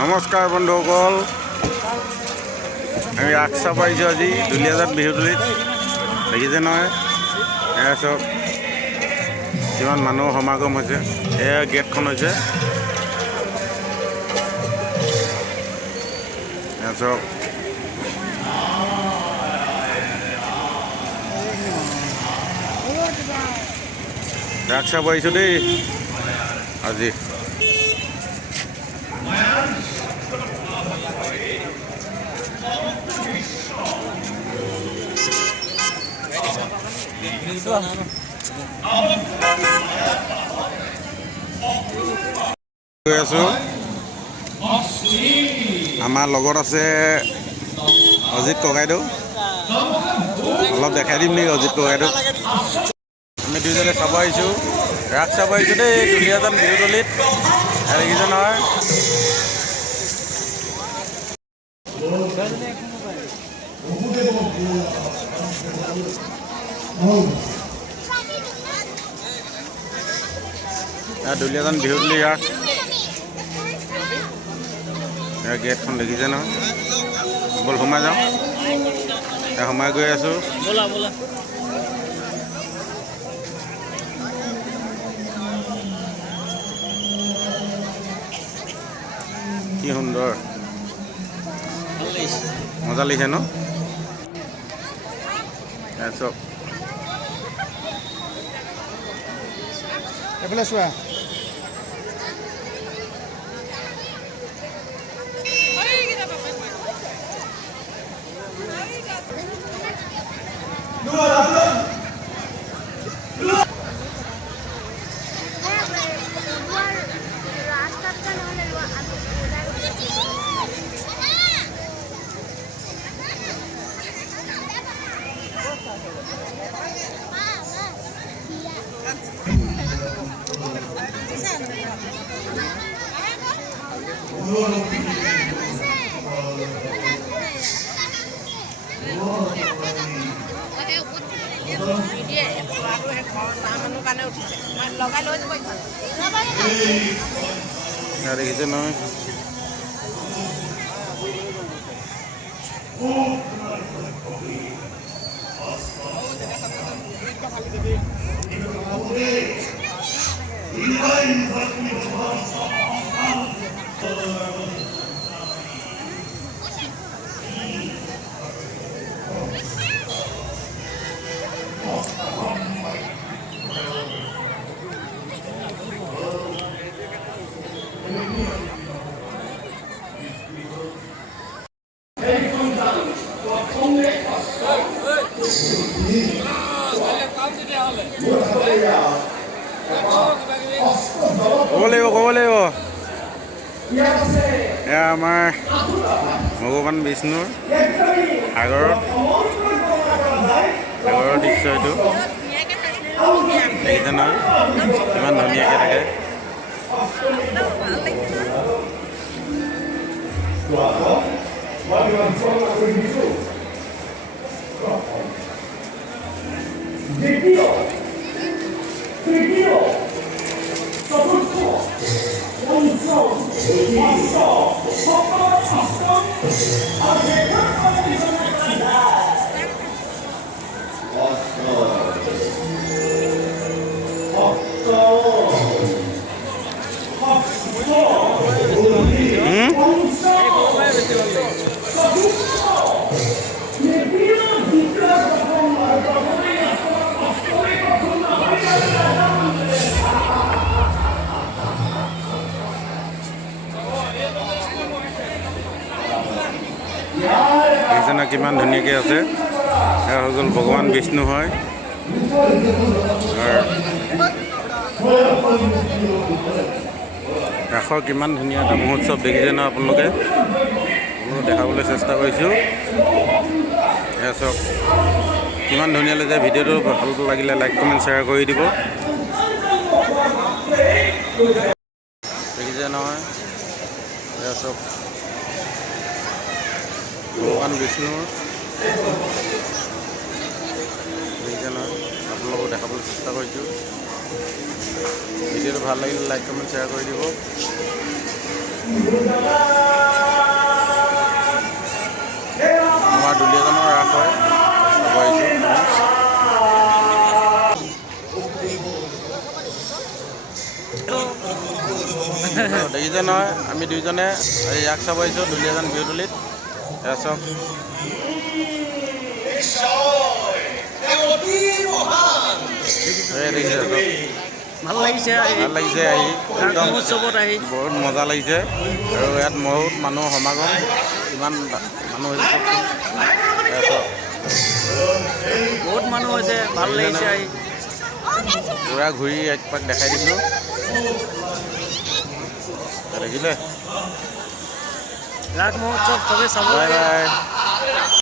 নমস্কাৰ বন্ধুসকল, আমি ৰাক্সা পাইছোঁ আজি দুলীয়াজাত বিহুতলীত। দেখিছে নহয়, এয়া চব কিমান মানুহ সমাগম হৈছে। এয়া গেটখন হৈছে, এয়া চব ৰাক্সা পাইছোঁ দেই আজি। গৈ আছোঁ, আমাৰ লগত আছে অজিত ককাইদেউ। অলপ দেখাই দিম নেকি অজিত ককাইদেউ? আমি দুইজনে চাব আহিছোঁ, ৰাস চাব আহিছোঁ দেই দুলীয়াজান বিহুতলীত। দেখিছে নহয়, দুলীয়াজান বিহুতলী ৰাস। গেটখন দেখিছে নহয়, বল সোমাই যাওঁ। সোমাই গৈ আছোঁ। কি সুন্দৰ, মজা লাগিছে ন? চব এইফালে চোৱা। দেখিছে নহয়, ক'ব লাগিব। এয়া আমাৰ ভগৱান বিষ্ণুৰ সাগৰৰ দৃশ্য এইটো। দেখিছে নহয়, কিমান ধুনীয়াকৈ থাকে। দেখিছে না কিমান ধুনীয়াকৈ আছে। এয়া হৈ গ'ল ভগৱান বিষ্ণু হয়। ৰাসৰ কিমান ধুনীয়া এটা মহোৎসৱ দেখিছে ন আপোনালোকে? দেখাবলৈ চেষ্টা কৰিছোঁ। এয়া চাওক কিমান ধুনীয়া লাগিছে। ভিডিঅ'টো ভাল লাগিলে লাইক কমেণ্ট শ্বেয়াৰ কৰি দিব। দেখিছে নহয়, এয়া চাওক ভগৱান বিষ্ণুৰ। দেখিছে নহয়, আপোনালোকক দেখাবলৈ চেষ্টা কৰিছোঁ। ভিডিঅ'টো ভাল লাগিলে লাইক কমেণ্ট শ্বেয়াৰ কৰি দিব। আমাৰ দুলীয়াজানৰ ৰাস হয়, চাব আহিছোঁ। দেখিছে নহয়, আমি দুইজনে এই ৰাস চাব আহিছোঁ দুলীয়াজান বিহুতলিত। এয়া চাওক, দেখিছে ভাল লাগিছে ভাল লাগিছে আহি, একদম উৎসৱত আহি বহুত মজা লাগিছে। আৰু ইয়াত বহুত মানুহ সমাগম, কিমান মানুহ হৈছে এয়া চাওক, বহুত মানুহ হৈছে, ভাল লাগিছে আহি। পূৰা ঘূৰি একপাক দেখাই দিছোঁ, দেখিলে। ৰাস মহোৎসৱ চবেই চাব বাই লাগে। বাই।